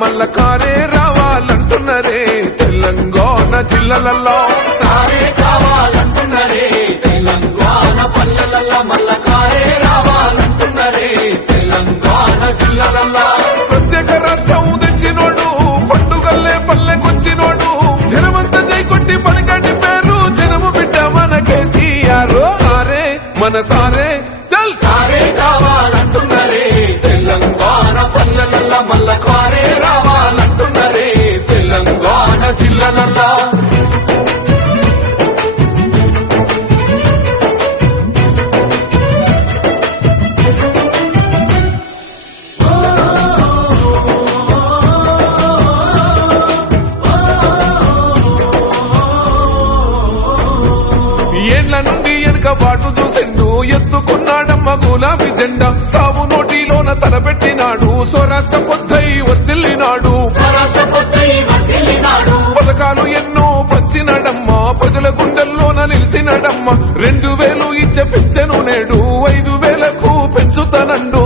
మల్ల కారే రావాలంటున్నరే తెలంగాణ జిల్లాలలో సారే కావాలంటున్నరే తెలంగాణ పల్లెలలో మల్ల కారే రావాలంటున్నరే తెలంగాణ జిల్లాలలో ప్రత్యేక రాష్ట్రం తెచ్చినోడు పండుగల్లే పల్లెకొచ్చినోడు జనమంతా జై కొట్టి పలికండి పేరు జనము బిడ్డ మన కేసీఆర్ సారే మన సారే చల్ సారే కావాలంటున్నరే తెలంగాణ పల్లెలలో మల్ల కారే రావాలంటున్నరే తెలంగాణ జిల్లాలలో ఏండ్ల నుండి వెనక బాటు చూసిండు ఎత్తుకున్నాడమ్మ గులాబీ జెండా సాగు నోటిలోన తలపెట్టినాడు స్వరాష్ట్ర పొద్దై వర్దిల్లినాడు పథకాలు ఎన్నో పంచినాడమ్మ ప్రజల గుండెల్లోన నిలిచినాడమ్మ 2000 ఇచ్చే పెంచెను నేడు 5000కు పెంచుతానండు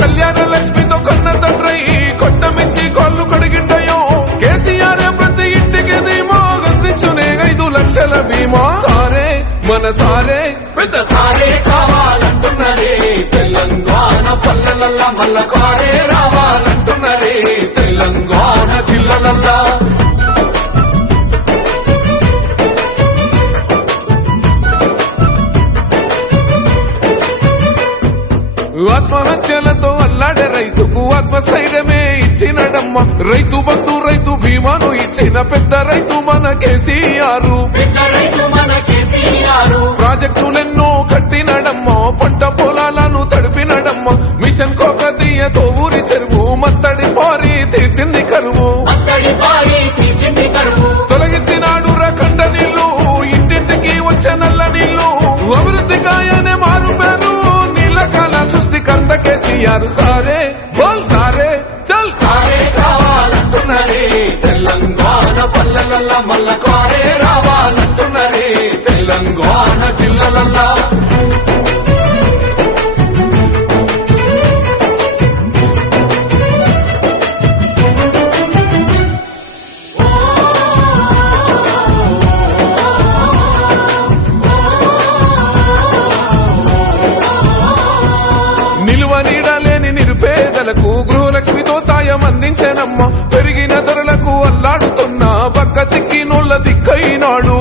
కళ్యాణ లక్ష్మితో కన్న తండ్రై కొండమించి కాళ్ళు కడిగిండయో కేసీఆర్ ప్రతి ఇంటికి ధీమా అందించునే 5 లక్షల బీమా సారే మన సారే పెద్ద సారే కావాలంటున్నరే తెలంగాణ పల్లెలలో మల్ల కారే రావాలంటున్నరే తెలంగాణ జిల్లాలలో ఆత్మహత్యలతో అల్లాడే రైతుకు ఆత్మస్థైర్యమే ఇచ్చినడమ్మ రైతు బంధు రైతు బీమాను ఇచ్చిన పెద్ద రైతు మన కేసీఆర్ ప్రాజెక్టులెన్నో కట్టినడమ్మ పంట పొలాలను తడిపినడమ్మ మిషన్ కోకదీయతో ఊరి చెరువు మత్తడి పారి తీర్చింది కరువు తొలగించినాడు రకండ నీళ్లు ఇంటింటికి వచ్చే నల్ల నీళ్లు అభివృద్ధి గాయనే మారు పేరు నీలకాల సృష్టికర్త కేసీఆర్ సారే బోల్ సారే చల్ సారే కావాలంటున్నరే తెలంగాణ పల్లెలలో మల్ల కారే రావాలంటున్నరే తెలంగాణ జిల్లాలలో నిలువ నీడలేని నిరుపేదలకు గృహలక్ష్మితో సాయం అందించానమ్మ పెరిగిన ధరలకు అల్లాడుతున్న బక్క చిక్కినోళ్ల దిక్కైనాడు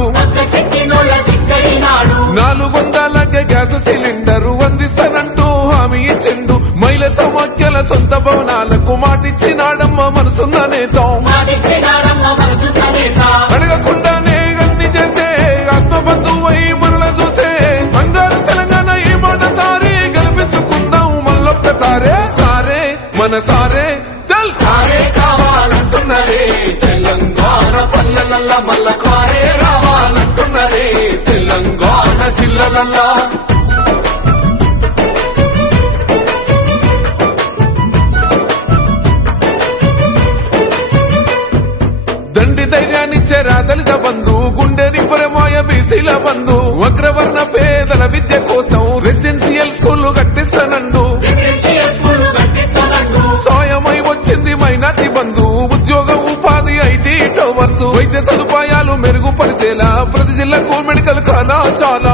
400కే గ్యాస్ సిలిండర్ అందిస్తానంటూ హామీ ఇచ్చిండు మహిళ సమాఖ్యల సొంత భవనాలకు మాటిచ్చినాడమ్మ మనసున్న నేత అడగకుండానే అన్ని చేసే ఆత్మబంధువై మనల చూసే అందరూ తెలంగాణ ఈ మాట సారి గెలిపించుకుందాం మళ్ళొక్కసారే సారే మన సారే చల్ సారే కావాలంటున్నరే తెలంగాణ పల్లెలలో మల్ల కారే రావాలంటున్నరే తెలంగాణ జిల్లాలలో దండి ధైర్యాన్నిచ్చే దళిత బంధు గుండె నింపురమాయ బీసీల బంధు అగ్రవర్ణ పేదల విద్య కోసం రెసిడెన్షియల్ స్కూళ్లు కట్టిస్తానండు సాయమై వచ్చింది మైనార్టీ బంధు ఉద్యోగ ఉపాధి ఐటీ టవర్స్ వైద్య సదుపాయాలు మెరుగుపరిచేలా ప్రతి జిల్లాకు మెడికల్ కళాశాల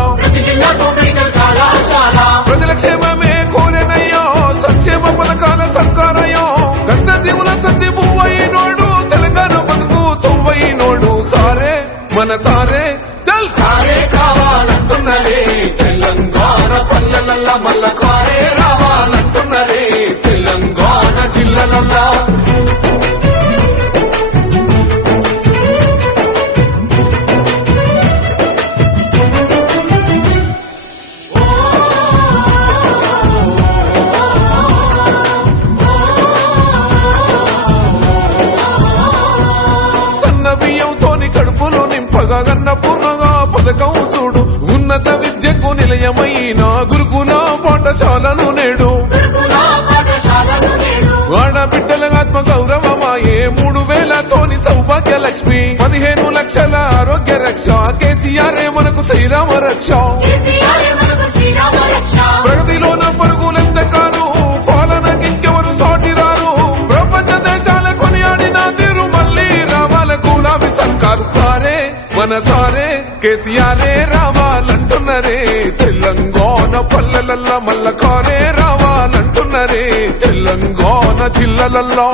ప్రజల క్షేమమే కోరెనయ్యో సంక్షేమ పథకాల సర్కారయ్యో కష్టజీవుల సంధి పువ్వైనోడు తెలంగాణ బతుకు తొవ్వైనోడు సారే మన సారే చల్ సారే కావాలంటున్నరే తెలంగాణ పల్లెలలో మల్ల కారే రావాలంటున్నరే తెలంగాణ జిల్లాలలో సన్న బియ్యంతోని కడుపులు నింపగా గన్న పూర్ణగా పథకం చూడు ఉన్నత విద్యకు నిలయమైన గురుకుల పాఠశాలను నేడు ఆడబిడ్డల ఆత్మ గౌరవమాయే 3000తోని సౌభాగ్య లక్ష్మి 15 లక్షల ఆరోగ్య రక్ష కేసీఆర్ మనకు శ్రీరామ రక్ష ప్రగతిలోన పరుగులెంతకాను పాలనకింకెవరు సాటి రారు మన సారే కేసీఆరే రావాలంటున్నరే తెలంగాణ పల్లెలల్లా మల్ల కారే రావాలంటున్నరే తెలంగాణ జిల్లలల్లో